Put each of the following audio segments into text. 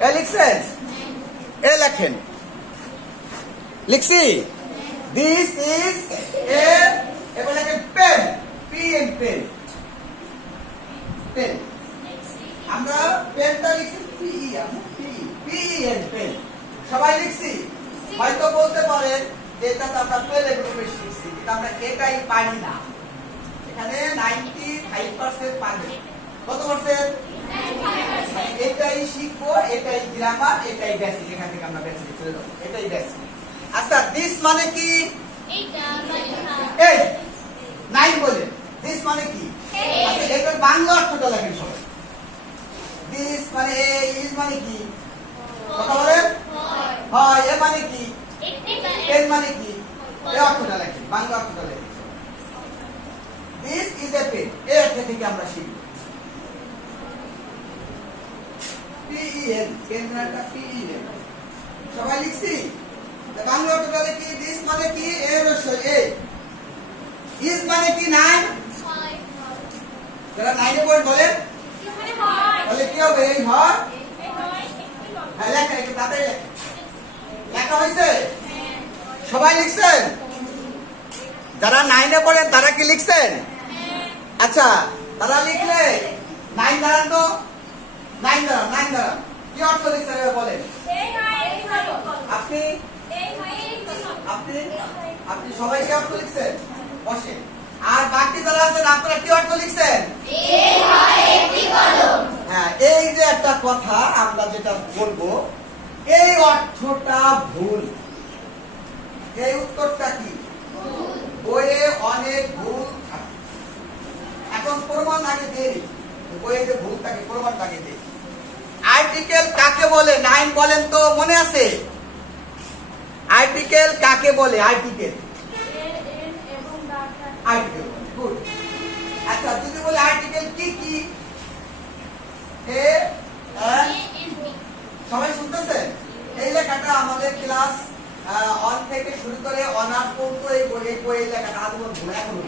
এ লিখছেন, এ লেখেন, লিখছি দিস ইজ এ, এবার লেখেন pen, P N pen, pen. আমরা পেনটা লিখছি পি ই এন পেন, সবাই লিখছি। হয়তো বলতে পারেন এটা তো আমরা পেন গ্রুপে শিখছি, কিন্তু আমরা এটাই পারি না। এখানে 95% পারি। কত পার্সেন্ট? এটাই শিখবো, এটাই গ্রামার, এটাই বেসিক। এখান থেকে আমরা বেসিক চলে যাবো, এটাই বেসিক। আচ্ছা, দিস মানে কি? এই 9 বলে দিস মানে কি? আচ্ছা, এটার বাংলা অর্থটা লেখেন সবাই। দিস মানে এ, ইজ মানে কি? কথা বলেন। হয়, এ মানে কি? পেন মানে কি? এই অর্থটা লেখেন, বাংলা অর্থটা লেখেন। দিস ইজ এ পেন, এই অর্থ থেকে আমরা শিখব। P-E-N, পেন মানে P-E-N, সবাই লিখছি। বাংলা অর্থটা লিখি, দিস মানে কি? এ রসই এ। ইজ মানে কি? 9। যারা 9 এ পড়েন বলেন, তাহলে কি হবে? এই হয়। হ্যাঁ, লেখা একটু তাড়াতাড়ি লেখা। লেখা হয়েছে? সবাই লিখছেন? যারা 9 এ পড়েন তারা কি লিখছেন? আচ্ছা, তারা লিখলে 9 দাঁড়ান তো, 9 দাঁড়ান, 9 দাঁড়ান। কি অর্থ লিখছেন এবার বলেন? আপনি আপনি আপনি সবাই কি অর্থ লিখছেন? বসে। আর বাকি যারা আছেন আপনারা কি অর্থ লিখছেন? হ্যাঁ, এই যে একটা কথা আমরা যেটা বলবো, এই অর্থটা ভুল। এই উত্তরটা কি? বইয়ে অনেক ভুল থাকে। এখন প্রমাণ আগে দেরি, বইয়ে যে ভুল থাকে প্রমাণ আগে দেরি। আর্টিকেল কাকে বলে? 9 বলেন তো, মনে আছে? আর্টিকেল কাকে বলে? Article article good. আচ্ছা, যদি বলে আর্টিকেল কি কি? এ সবাই শুনতেছেন? এই লেখাটা আমাদের ক্লাস 1 থেকে শুরু করে অনার্স পর্যন্ত এই বইয়ের লেখাটা আদৌ ভুল এখনো।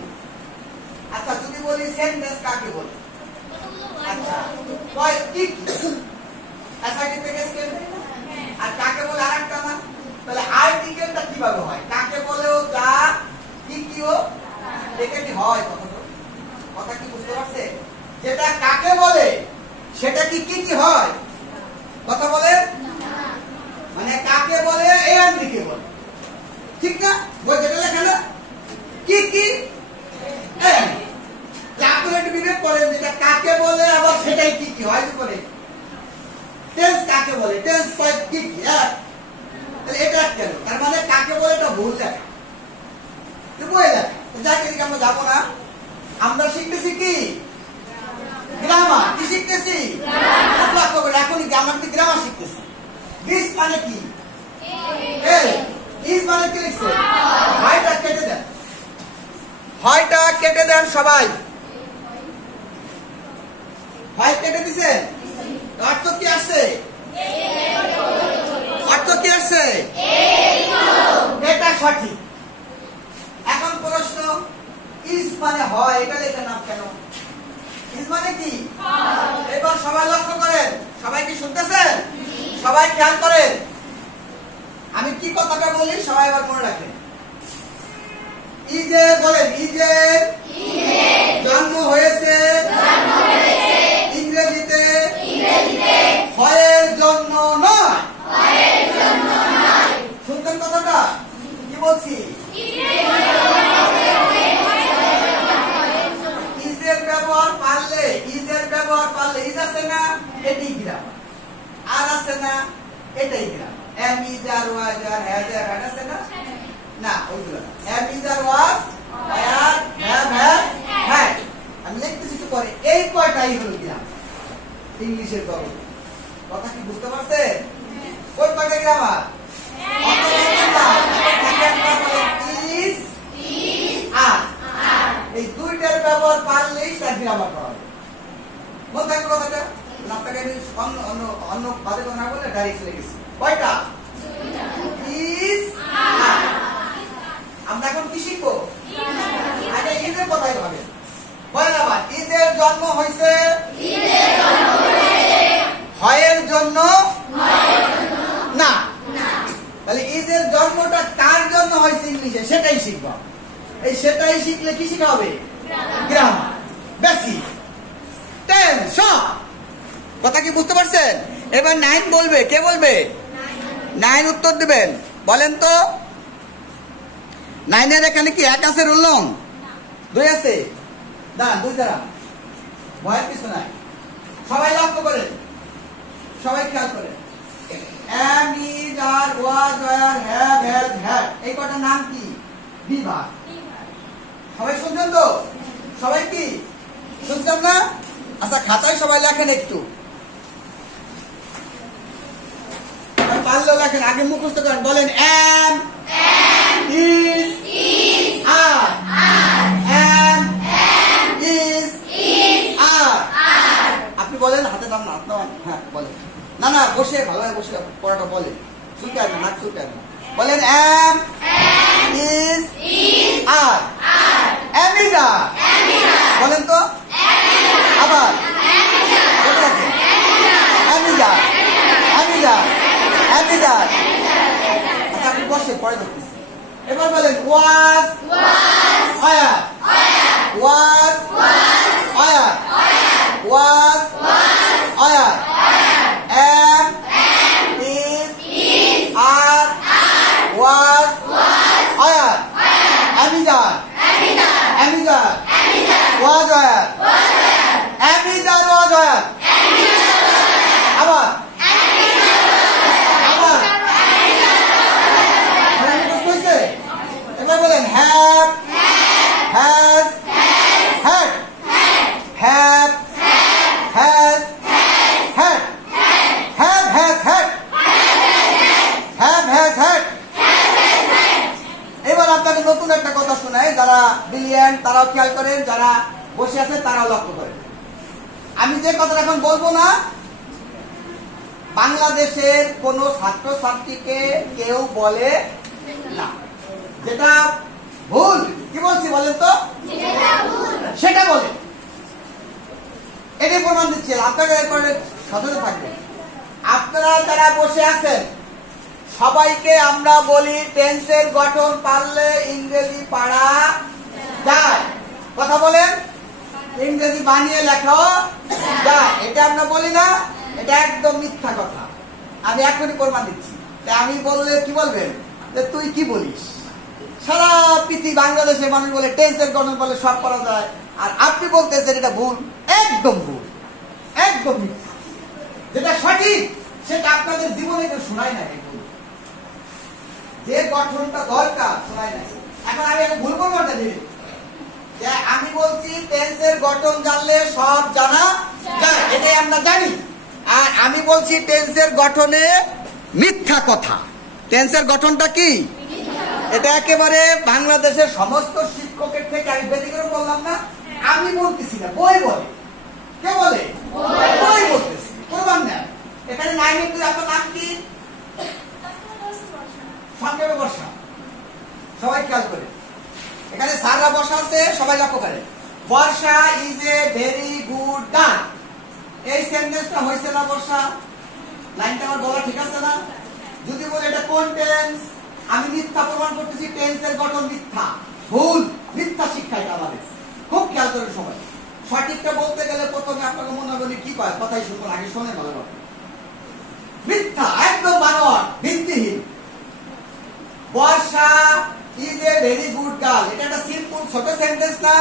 আচ্ছা, যদি বলি সেন্টেন্স কাকে বলে? আচ্ছা, কয় কি কি? এসআইটি থেকে স্কেল। আর কাকে বলে আরেকটা না? তাহলে আর্টিকেলটা কিভাবে হয়? কাকে বলেও যা, কি কিও দেখে কি হয়? কথা কি বুঝতে পারছে? যেটা কাকে বলে সেটা কি কি কি হয়? কথা বলে মানে কাকে বলে এ আর দিকে বলে, ঠিক না? বই যেটা লেখা না কি কি আপনারা একটু বিবেক করেন, যেটা কাকে বলে আবার সেটাই কি কি হয়। করে টেন্স কাকে বলে? টেন্স কয় কি কি? তাহলে এটা কেন? তার মানে কাকে বলে এটা ভুল লেখা, বই লেখা। যাকে দিকে আমরা যাবো না। আমরা শিখতেছি কি? গ্রামার। কি শিখতেছি? এখনই আমরা কি গ্রামার শিখতেছি। দিস মানে কি? ইজ মানে কি লিখছে? হয়টা কেটে দেন, হয়টা কেটে দেন সবাই। হয় কেটে দিছেন? অর্থ কি আসছে? অর্থ কি আসছে? এটা সঠিক। এখন প্রশ্ন, ইজ মানে হয়, এটা লেখা নাম কেন? ইজ মানে কি? এবার সবাই লক্ষ্য করেন, সবাই কি শুনতেছেন? সবাই খেয়াল করেন, আমি কি কথাটা বলি সবাই এবার মনে রাখেন। ইজে বলেন, ইজের জন্ম হয়েছে ইংরেজিতে হয়ের জন্য নয়। শুনতেন কথাটা? কি বলছি? ইজের ব্যবহার পারলে, ইজের ব্যবহার পারলে, ইজ আছে না এটি গ্রামার, আর আছে না এটাই grammar. Am is are was আর হ্যাজ আর হ্যাড আছে না? না, ওইগুলো না। এম ইজ আর ওয়াজ আর হ্যাভ হ্যাড। আমি লিখতেছি তো পরে। এই কয়টাই হলো গ্রামার ইংলিশের গল্প। কথা কি বুঝতে পারছেন? কোন কয়টা গ্রামার? এই দুইটার ব্যবহার পারলেই তার গ্রামার করা হবে। মনে থাকবে কথাটা? আপনাকে অন্য বাদে কথা না বলে ডাইরেক্ট লিখেছি। কয়টা? আমরা এখন কি শিখবো? আগে ইজের কথাই ভাবেন। বলেন আবার, ইজের জন্ম হয়েছে হয়ের জন্য সেটাই শিখবা। এই সেটাই শিখলে কি শিখা হবে? Grammar, basic, tension. কথা কি বুঝতে পারছেন? এবার 9 বলবে, কে বলবে? 9 উত্তর দিবেন। বলেন তো 9 এর এখানে কি 1 আছে রোল নং? 2 আছে? দাঁড়ান, 2 দাঁড়ান, ভয়ের কিছু নাই। সবাই লক্ষ্য করেন, সবাই খেয়াল করেন। am, is, are, was, were, have, has, had, এই কটার নাম কি? বিভাগ। সবাই শুনছেন তো? সবাই কি শুনছেন না? আচ্ছা, খাতায় সবাই লেখেন একটু, পারলেও লেখেন, আগে মুখস্থ করেন। বলেন am, is, are, am, is, are। আপনি বলেন, হাতে দাম না, আপনার। হ্যাঁ বলেন। না না, বসে ভালোভাবে বসে পড়াটা বলেন, চুলকায় না, নাক চুলকায় না। বলেন am, is, are, am, is, are। বলেন তো আবার, বলে রাখেন, am, is, are, am, is, are, am, is, are। আচ্ছা, আপনি বসে পড়ে দেখতেছি। এবার বলেন was, were, was, were, was, were, am, is, are, was, were, am, is, are, am, is, are, was, were, am, is, are, was, were। আবার এবার বলেন have, has, had, have, has, had, have, has, had, have, has, had। এবার আপনাকে নতুন একটা কথা শোনাই, যারা ব্রিলিয়ান্ট তারাও খেয়াল করেন, যারা বসে আছে তারাও লক্ষ্য করেন। আমি যে কথাটা এখন বলবো না, বাংলাদেশের কোন ছাত্রছাত্রীকে কেউ বলে না। যেটা ভুল, কি বলছি বলেন তো? সেটা বলে। এটাই প্রমাণ দিচ্ছি। আপনারা এরপরে সচেতন থাকবেন। আপনারা যারা বসে আছেন সবাইকে আমরা বলি টেন্সের গঠন পারলে ইংরেজি পড়া যায়। কথা বলেন, ইংরেজি বানিয়ে লেখা যায়। এটা আমরা বলি না, এটা একদম মিথ্যা কথা। আমি এখনই প্রমাণ দিচ্ছি। আমি বললে কি বলবেন? যে তুই কি বলিস? সারা পৃথিবী বাংলাদেশের মানুষ বলে টেন্সের গঠন বলে সব করা যায়, আর আপনি বলতেছেন এটা ভুল। একদম ভুল, একদম মিথ্যা। যেটা সঠিক সেটা আপনাদের জীবনে কেউ শোনায় না। যে গঠনটা দরকার শোনায় না। এখন আমি ভুল করবো না, যে আমি বলছি টেন্সের গঠন জানলে সব জানা যায়, এটাই আমরা জানি। আর আমি বলছি টেন্সের গঠনে মিথ্যা কথা। টেন্সের গঠনটা কি? এটা একেবারে বাংলাদেশের সমস্ত শিক্ষকের থেকে আমি ব্যতিক্রম বললাম না, আমি বলতেছি না, বই বলে। কে বলে? বই বলতেছি, প্রমাণ নেন। এখানে 9 এর আপনার নাম কি? সংক্ষেপে বর্ষা। সবাই খেয়াল করে, এখানে সারা বর্ষা আছে, সবাই লক্ষ্য করে। Barsha is a very good girl. এই সেন্টেন্সটা হয়েছে না বর্ষা? লাইনটা আমার বলা ঠিক আছে না? যদি বলে এটা কোন টেন্স, আমি মিথ্যা প্রমাণ করতেছি। টেন্সের গঠন মিথ্যা, ভুল, মিথ্যা শিক্ষা এটা আমাদের। খুব খেয়াল করেন সবাই। সঠিকটা বলতে গেলে প্রথমে আপনাকে মনে হবে কি কয়, কথাই শুনুন, আগে শোনে ভালো কথা। মিথ্যা, একদম বানোয়াট, ভিত্তিহীন। Barsha is a very good girl, এটা একটা সিম্পল ছোট সেন্টেন্স না?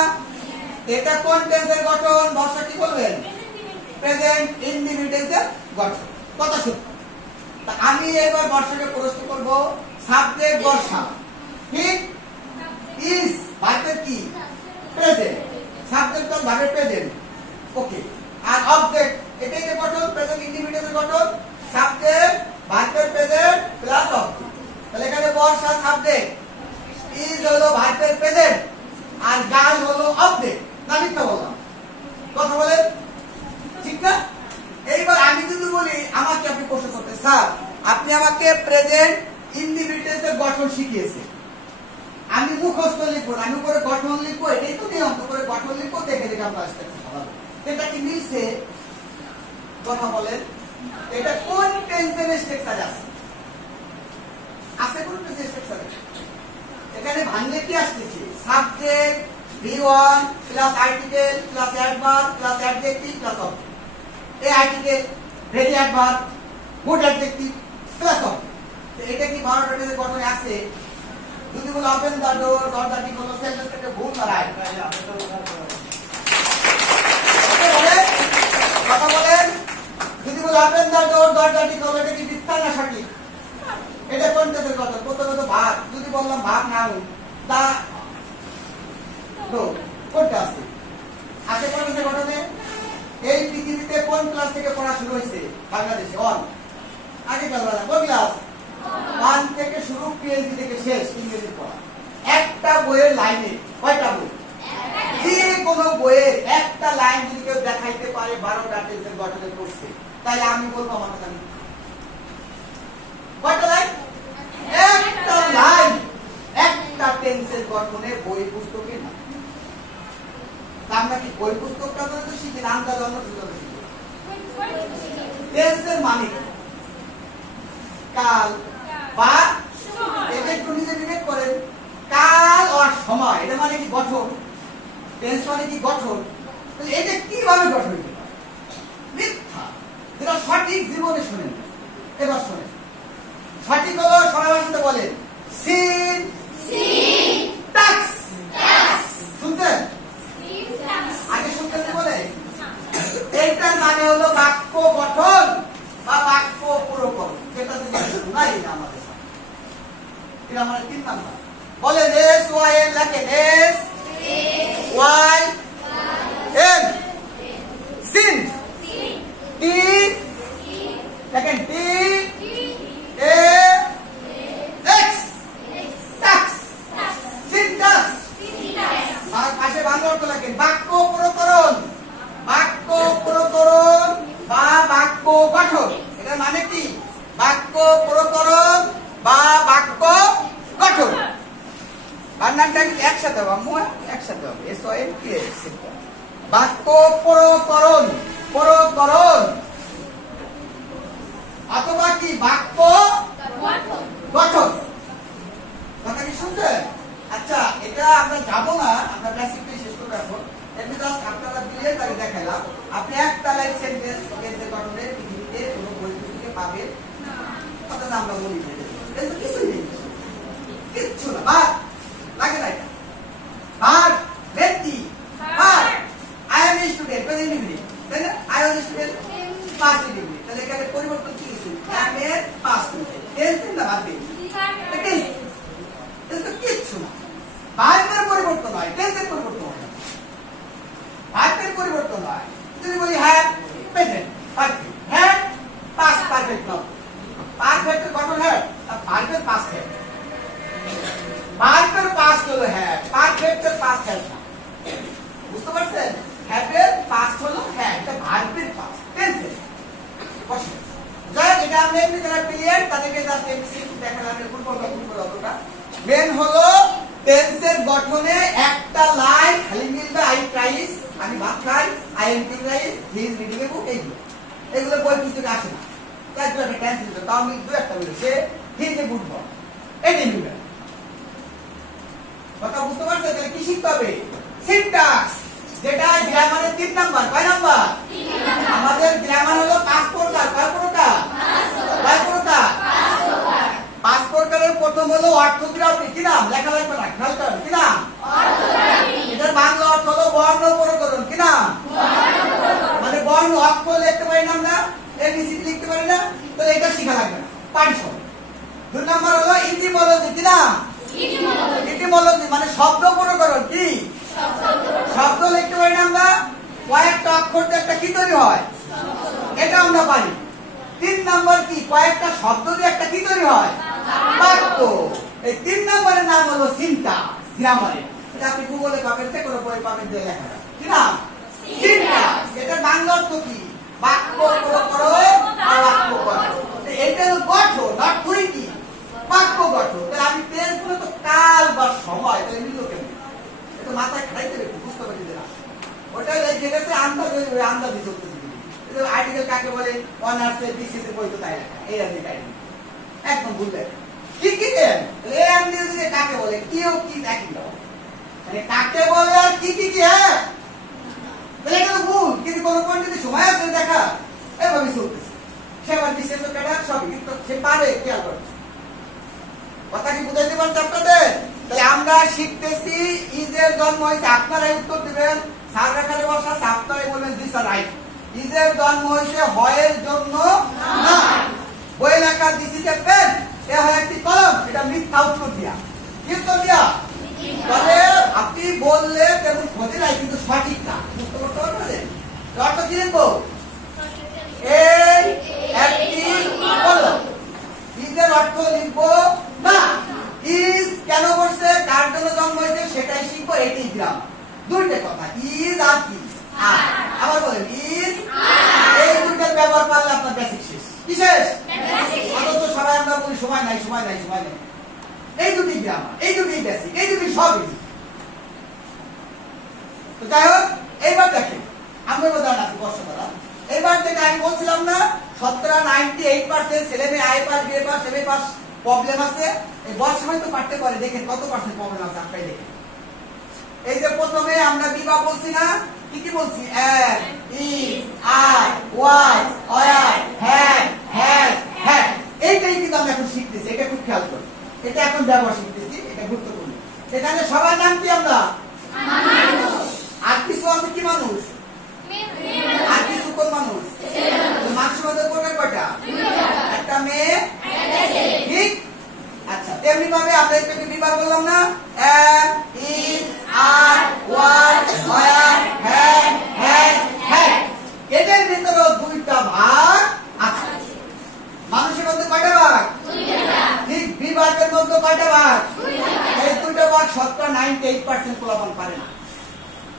এটা কোন টেন্সের গঠন? বর্ষা কি বলবেন? প্রেজেন্ট ইনডিফিনিটেন্সের গঠন। কথা শুনুন। আমি এবার বর্ষাকে প্রশ্ন করব, সাবজেক্ট বর্ষা, ঠিক? ইজ ভার্বের কি? প্রেজেন্ট। সাবজেক্ট তো ভার্বের প্রেজেন্ট, ওকে। আর অবজেক্ট, এটাই যে গঠন, প্রেজেন্ট ইনডিফিনিটেন্সের গঠন। সাবজেক্ট ভার্বের প্রেজেন্ট প্লাস অবজেক্ট। তাহলে এখানে বর্ষা সাবজেক্ট, ইজ হলো ভার্বের প্রেজেন্ট, আর গার্ল হলো অবজেক্ট। না মিথ্যা বললাম? কথা বলেন, ঠিক না? এইবার আমি যদি বলি, আমাকে আপনি প্রশ্ন করতে, স্যার আপনি আমাকে প্রেজেন্ট ইনডিফিনিটেন্সের গঠন শিখিয়েছেন, আমি মুখস্থ লিখবো, আমি উপরে গঠন লিখবো, এটাই তো নিয়ম। উপরে গঠন লিখবো, দেখে দেখে আমরা আসতে পারবো। এটা কি মিলছে? কথা বলেন, এটা কোন টেন্সের স্ট্রাকচার আছে? আছে কোন টেন্সের স্ট্রাকচার? এখানে ভাঙলে কি আসতেছে? Subject V1 plus article plus adverb plus adjective plus object. এই article very adverb good adjective plus object. এটা কি 12টা টেন্সের গঠনে আছে? যদি বলে ওপেন দ্য ডোর, দরজাটি খোলো, সেন্টেন্সটাকে ভুল না রাইট? কথা বলেন। যদি বলে ওপেন দ্য ডোর, দরজাটি খোলো, এটা কি মিথ্যা না সঠিক? এটা কোন টেন্সের গঠন? প্রথমত ভাগ। যদি বললাম ভাগ নাও দা ডোর, কোনটা আছে? আছে কোন টেন্সের গঠনে? এই পৃথিবীতে কোন ক্লাস থেকে পড়া শুরু হয়েছে? বাংলাদেশে 1। আগে ক্লাস বলা কোন ক্লাস? 1 থেকে শুরু, পিএইচডি থেকে শেষ ইংরেজি পড়া। একটা বইয়ের লাইনে কয়টা বই? যে কোনো বইয়ের একটা লাইন যদি কেউ দেখাইতে পারে 12টা টেন্সের গঠনে পড়ছে, তাহলে আমি বলবো আমার কথা আমি। কয়টা লাইন? একটা লাইন একটা টেন্সের গঠনে বই পুস্তকে না। আমরা কি বই পুস্তকটা তো শিখি না, আন্দাজ অন্য কিভাবে শিখি? টেন্সের মানে কাল বা এটা একটু নিজে বিবেক করেন। কাল আর সময় এটা মানে কি গঠন? টেন্স মানে কি গঠন? তাহলে এটা কিভাবে গঠন হতে পারে? মিথ্যা, যেটা সঠিক জীবনে শুনেন। এবার শুনেন, সঠিক হলো সবাই ভাষাতে বলেন সিন টাক্স। শুনছেন? আগে শুনতেন বলে এইটার মানে হলো বাক্য গঠন বা বাক্য পুরোকরণ, যেটা নাই না আমাদের সাথে। এটা আমাদের 3 নাম্বার। বলেন এস ওয়াই এন, লেখেন এস ওয়াই এন সিন। টি লেখেন টি এ এক্স টাক্স। সিনটাক্স। আর পাশে বাংলা অর্থ লেখেন বাক্য পুরোকরণ। বাক্য পুরোকরণ বা বাক্য গঠন, এটার মানে কি? বাক্য পুরোকরণ বা বাক্য গঠন। বানানটা একসাথে হবে, একসাথে হবে। S Y N T X. বাক্য পুরোকরণ, পুরোকরণ অথবা কি বাক্য গঠন। কথা কি শুনছেন? আচ্ছা, এটা আমরা যাবো না, আমরা বেসিকলি শেষ করে রাখবো। এমনি জাস্ট আপনারা দিলে তাকে দেখাইলাম। আপনি একটা লাইন সেন্টেন্স টেন্সের গঠনে পৃথিবীতে কোনো বই পুস্তকে পাবেন অথচ আমরা বলি কিন্তু কিছুই নেই, কিচ্ছু না। বাদ লাগে না এটা। বাদ ব্যক্তি, বাদ I M a student, present degree, তাই না? I was a student, past degree. তাহলে এখানে পরিবর্তন কি কিছু? এম এর পাস্ট টেন্স না বাদ দিন। টেন্স তো কিচ্ছু না। ভার্বের পরিবর্তন হয়, টেন্সের পরিবর্তন হয়। ভার্বের পরিবর্তন হয়। যদি বলি have present perfect, have past perfect now. পারফেক্টের গঠন হ্যাভ, আর ভার্বের পাস্ট হ্যাভ। ভার্বের পাস্ট হলো হ্যাভ, পারফেক্টের পাস্ট হ্যাভ না। বুঝতে পারছেন? হ্যাভের পাস্ট হলো হ্যাভ, এটা ভার্বের পাস্ট টেন্সের। যাই এটা আমরা এমনি যারা ক্লিয়ার তাদেরকে জাস্ট এমসি দেখালাম। অতটা মেন হলো টেন্সের গঠনে একটা লাইন খালি মিলবে আই ট্রাইস, আমি ভাত খাই, I am eat rice, he is reading a book. এইগুলো বই পুস্তকে আসে না। তাই তো একটা টেন্স দিতে তাও আমি 2-1টা মিলে সে he is a good boy, এটাই মিলবে। কথা বুঝতে পারছেন? তাহলে কি শিখতে হবে? সিনট্যাক্স, যেটা গ্রামারের 3 নাম্বার। কয় নাম্বার? আমাদের গ্রামার হলো 5 প্রকার। কয় প্রকার? 5 প্রকার। 5 প্রকারের প্রথম হলো অর্থোগ্রাফি। কি নাম? লেখা লাগবে না, খেয়াল করেন। কি নাম? অর্থোগ্রাফি। এটার বাংলা অর্থ হলো বর্ণ পুরোকরণ। কি নাম? মানে বর্ণ, অক্ষর লিখতে পারি না আমরা, এবিসিডি লিখতে পারি না, তাহলে এটা শেখা লাগবে না, পারি সব। 2 নাম্বার হলো ইটিমোলজি। কি নাম? ইটিমোলজি মানে শব্দ পুরোকরণ। কি? শব্দ লিখতে পারি না আমরা, কয়েকটা অক্ষর দিয়ে একটা কি তৈরি হয়, এটা আমরা পারি। 3 নাম্বার কি? কয়েকটা শব্দ দিয়ে একটা কি তৈরি হয়, বাক্য। এই 3 নাম্বারের নাম হলো সিনট্যাক্স গ্রামারে। এটা আপনি গুগলে পাবেন, যে কোনো বই পাবেন দিয়ে লেখা। কি নাম? সিনট্যাক্স। এটার বাংলা অর্থ কি? বাক্য পুরোকরণ আর বাক্য গঠন। এটা হলো গঠন, অর্থই কি? বাক্য গঠন। তাহলে আমি টেন্স বলে তো কাল বা সময়, তাহলে মিলল কেন? এটা মাথায় খাইতে রেখে বুঝতে পারি না। ওটা লিখে গেছে আন্দাজ, ওই আন্দাজই চলতেছে। আর্টিকেল কাকে বলে? অনার্সে বিসিএস এর বই তো তাই লেখা, এই আর তাই একদম ভুল লেখা। কি কি এম এম দিয়ে যদি কাকে বলে কিও কি একই দাও মানে কাকে বলে আর কি কি হ্যাঁ তাহলে এটা তো ভুল কিন্তু কোন পণ্ডিতের সময় আছে দেখা এভাবে চলতেছে সে আবার বিশেষ কাটা সব কিন্তু সে পারে খেয়াল করে কথা কি বুঝাইতে পারছি আপনাদের তাহলে আমরা শিখতেছি ইজের জন্ম হয়েছে আপনারাই উত্তর দিবেন স্যার রেখারে বসা আপনারাই বলবেন জি স্যার রাইট ইজের জন্ম হয়েছে হয়ের জন্য না বই লেখা দিছি যে পেন এ হয় একটি কলম এটা মিথ্যা উত্তর দিয়া কি উত্তর দিয়া তবে আপনি বললে তেমন ক্ষতি নাই কিন্তু সঠিক না বুঝতে করতে পারবেন অর্থ কি লিখবো এই একটি কলম ইজের অর্থ লিখবো না ইজ কেন বলছে কার জন্য জন্ম হয়েছে সেটাই শিখবো এটি গ্রাম দুইটা কথা ইজ আর কি আবার বলেন ইজ এই দুইটার ব্যবহার পারলে আপনার বেসিক শেষ কি শেষ অথচ সবাই আমরা বলি সময় নাই সময় নাই সময় নাই এই দুটি গ্রামার এই দুটি বেসিক এই দুটি সব ইজি তো যাই হোক এইবার দেখেন আমরা উদাহরণ আছে বর্ষকরা এইবার যেটা আমি বলছিলাম না 98% ছেলে মেয়ে I pass BA pass MA pass problem আছে এই বর্ষময় তো পারতে পারে দেখেন কত পার্সেন্ট প্রবলেম আছে আপনারাই দেখেন এই যে প্রথমে আমরা বিবাহ বলছি না কি কি বলছি am is are was were had has had এইটাই কিন্তু আমরা এখন শিখতেছি এটা খুব খেয়াল করুন এটা এখন ব্যবহার শিখতেছি এটা গুরুত্বপূর্ণ সেখানে সবার নাম কি আমরা মানুষ আর কিছু আছে কি মানুষ আর কিছু কোন মানুষ মানুষের মধ্যে প্রকার কয়টা একটা মেয়ে ঠিক আচ্ছা তেমনি ভাবে আমরা এটাকে বিভাগ বললাম না am is are was were had has had এদের ভিতরে দুইটা ভাগ আছে মানুষের মধ্যে কয়টা ভাগ ঠিক বিভাগের মধ্যে কয়টা ভাগ এই দুইটা ভাগ 98% পোলাপান পারে না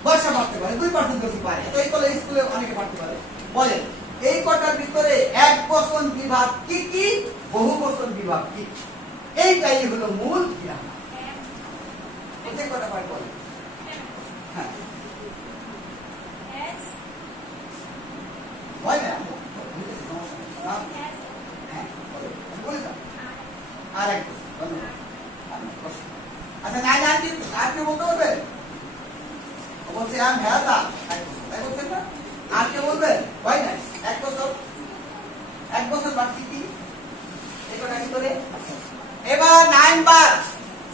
বর্ষা পারতে পারে 2% বেশি পারে তো এই কলে স্কুলে অনেকে পারতে পারে বলেন এই কটার ভিতরে এক বচন বিভাগ কি কি বহু বচন বিভাগ কি এইটাই হলো মূল গ্রামার যে কটা পার বলে হ্যাঁ হয় না আর এক আচ্ছা নাই না আপনি বলতে পারবেন বলছি আমি হ্যাঁ তাই বলছেন না আর কে বলবেন হয় না এক বছর বাকি কি এবার 9 বার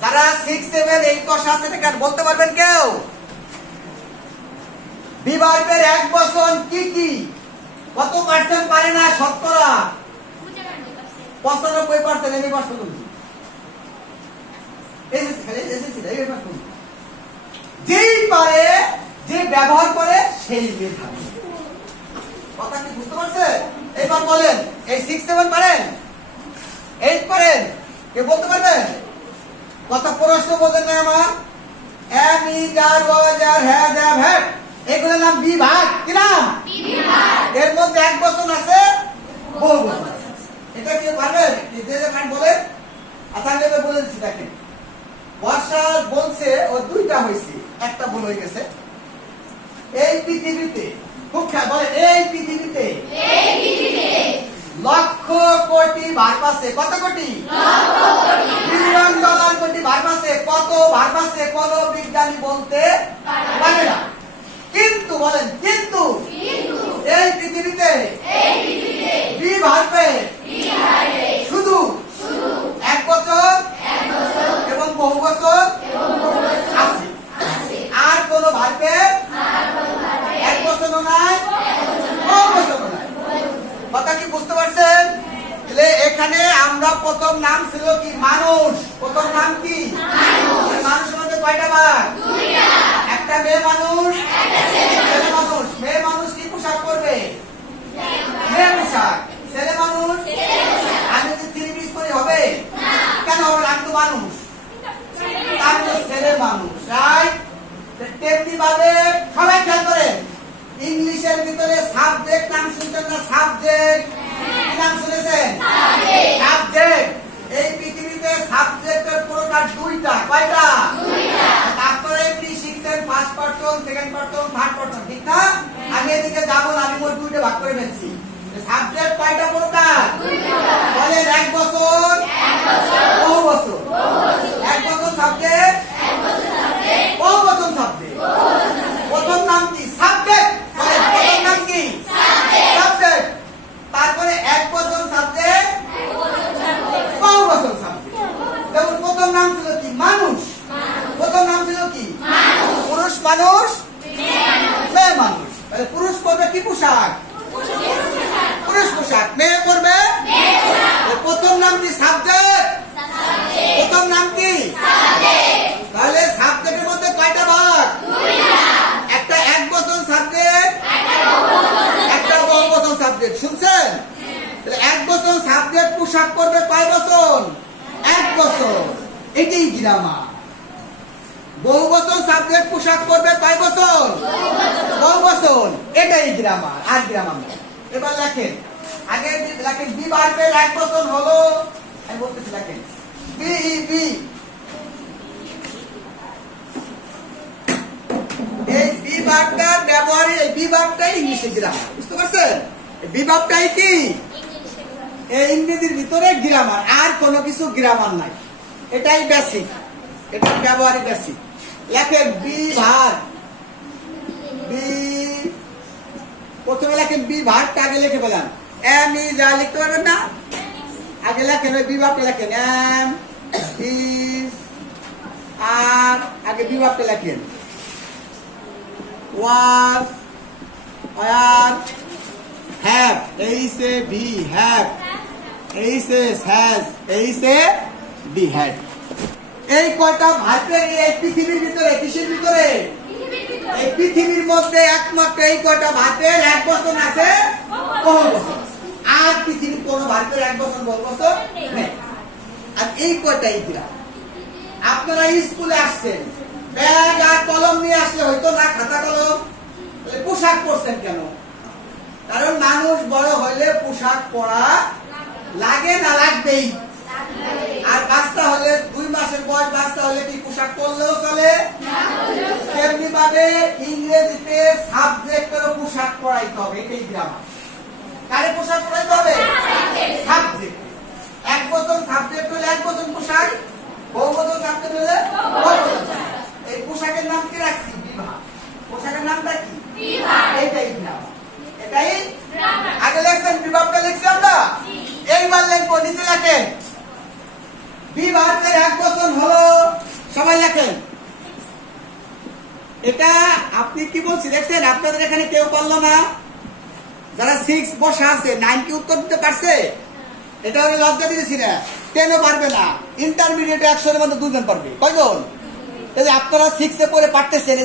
যারা 6 7 8 10 আছে কেন বলতে পারবেন কেউ বিভাগের এক বছর কি কি কত পার্সেন্ট পারে না শতকরা 95% এমনি পাস করুন যেই পারে যে ব্যবহার করে সেই মেধাবী কথা কি বুঝতে পারছেন এবার বলেন এই 6 7 পারেন 8 পারেন কে বলতে পারবেন কথা প্রশ্ন বোঝেন না আমার এম ইজ আর ওয়াজ আর হ্যাজ হ্যাভ হ্যাড এগুলোর নাম বিভাগ কি নাম বিভাগ এর মধ্যে এক বচন আছে বহু বচন আছে এটা কি পারবেন যে কান বলেন আচ্ছা আমি বলে দিচ্ছি দেখেন বর্ষা বলছে ও দুইটা হইছে একটা ভুল হয়ে গেছে এই পৃথিবীতে খুব খেয়াল বলে এই পৃথিবীতে লক্ষ কোটি ভাগ আছে কত কোটি বিলিয়ন ডলার কোটি ভাগ আছে কত ভাগ আছে কোন বিজ্ঞানী বলতে পারে না কিন্তু বলেন কিন্তু এই পৃথিবীতে বিভাগে শুধু এক বছর এবং বহু বছর আছে আর কোন ভাগে এক বছরও নাই বহু বছরও নাই কথা কি বুঝতে পারছেন তাহলে এখানে আমরা প্রথম নাম ছিল কি মানুষ প্রথম নাম কি মানুষের মধ্যে কয়টা ভাগ একটা মেয়ে মানুষ ছেলে মানুষ মেয়ে মানুষ কি পোশাক পরবে মেয়ে পোশাক ছেলে মানুষ আমি যদি 3 পিস করি হবে কেন হবে আমি তো মানুষ আমি তো ছেলে মানুষ রাইট তেমনি ভাবে সবাই খেয়াল করেন ইংলিশের ভিতরে সাবজেক্ট নাম শুনছেন না সাবজেক্ট কি নাম শুনেছেন সাবজেক্ট এই পৃথিবীতে সাবজেক্টের প্রকার দুইটা কয়টা তারপরে এমনি শিখছেন first person second person third person ঠিক না আমি এদিকে যাব না আমি মোট দুইটা ভাগ করে ফেলছি সাবজেক্ট কয়টা প্রকার বলেন এক বছর বহু পোশাক? পুরুষ পোশাক। মেয়ে পড়বে প্রথম নাম কি? সাবজেক্ট। প্রথম নাম কি? তাহলে সাবজেক্টের মধ্যে কয়টা ভাগ? একটা একবচন সাবজেক্ট, একটা বহুবচন সাবজেক্ট। শুনছেন? তাহলে একবচন সাবজেক্ট পোশাক পড়বে কয় বচন? এক বচন। এটাই গ্রামার। বহুবচন সাবজেক্ট পোশাক পড়বে কয় বচন? বহুবচন। এটাই গ্রামার, আর গ্রামার না। এবার লেখেন, আগে লেখেন বি ভার্বের এক বচন হলো, আমি বলতেছি লেখেন বি ই বি। এই বি ভার্বটার ব্যবহারে এই বি ভার্বটাই ইংলিশে গ্রামার। বুঝতে পারছেন? এই বি ভার্বটাই কি এই ইংরেজির ভিতরে গ্রামার, আর কোনো কিছু গ্রামার নাই। এটাই বেসিক, এটার ব্যবহারই বেসিক। লেখেন বি ভার্ব, বি প্রথমে লেখেন বি ভার্বটা আগে লিখে বলেন। এম ইজ আর লিখতে পারবেন না? আগে লেখেন ওই বি ভার্বটা লেখেন। এম ইজ আর আগে বি ভার্বটা লেখেন। ওয়াজ আর হ্যাভ, এই সে বি হ্যাভ, এই সে হ্যাজ, এই সে বি হ্যাড। এই কয়টা ভার্বের এই পৃথিবীর ভিতরে, কিসের ভিতরে? এই পৃথিবীর মধ্যে একমাত্র এই কয়টা ভার্বের এক বচন আছে, বহুবচন। আর পৃথিবীর কোন ভার্বের এক বচন বহুবচন নেই। আর এই কয়টাই গ্রামার। আপনারা স্কুলে আসছেন, ব্যাগ আর কলম নিয়ে আসলে হয়তো না, খাতা কলম। তাহলে পোশাক পরছেন কেন? কারণ মানুষ বড় হইলে পোশাক পরা লাগে না, লাগবেই। আর বাচ্চা হলে 2 মাসের বয়স বাচ্চা হলে কি পোশাক পরলেও চলে? তেমনি ভাবে ইংরেজিতে সাবজেক্টেরও পোশাক পরাইতে হবে। এটাই গ্রামার। কারে পোশাক পরাইতে হবে? সাবজেক্ট। এক বচন সাবজেক্ট হলে এক বচন পোশাক, বহুবচন সাবজেক্ট হলে বহুবচন। এই পোশাকের নাম কি রাখছি? বিভাগ। পোশাকের নামটা কি? বিভাগ। এটাই গ্রামার, এটাই গ্রামার। আগে লেখছেন বিভাগটা লিখছি আমরা। এইবার লিখবো, নিচে লেখেন বিভাগের এক বচন হলো, সবাই লেখেন। এটা আপনি কি বলছি দেখছেন? আপনাদের এখানে কেউ বললো না? যারা 6 বসা আছে 9 কি উত্তর দিতে পারছে? এটা হলো লজ্জা দিয়েছি না, 10ও পারবে না। ইন্টারমিডিয়েট 100 এর মধ্যে 2 জন পারবে। কয়জন? এই যে আপনারা 6 এ পড়ে পারতেছেন,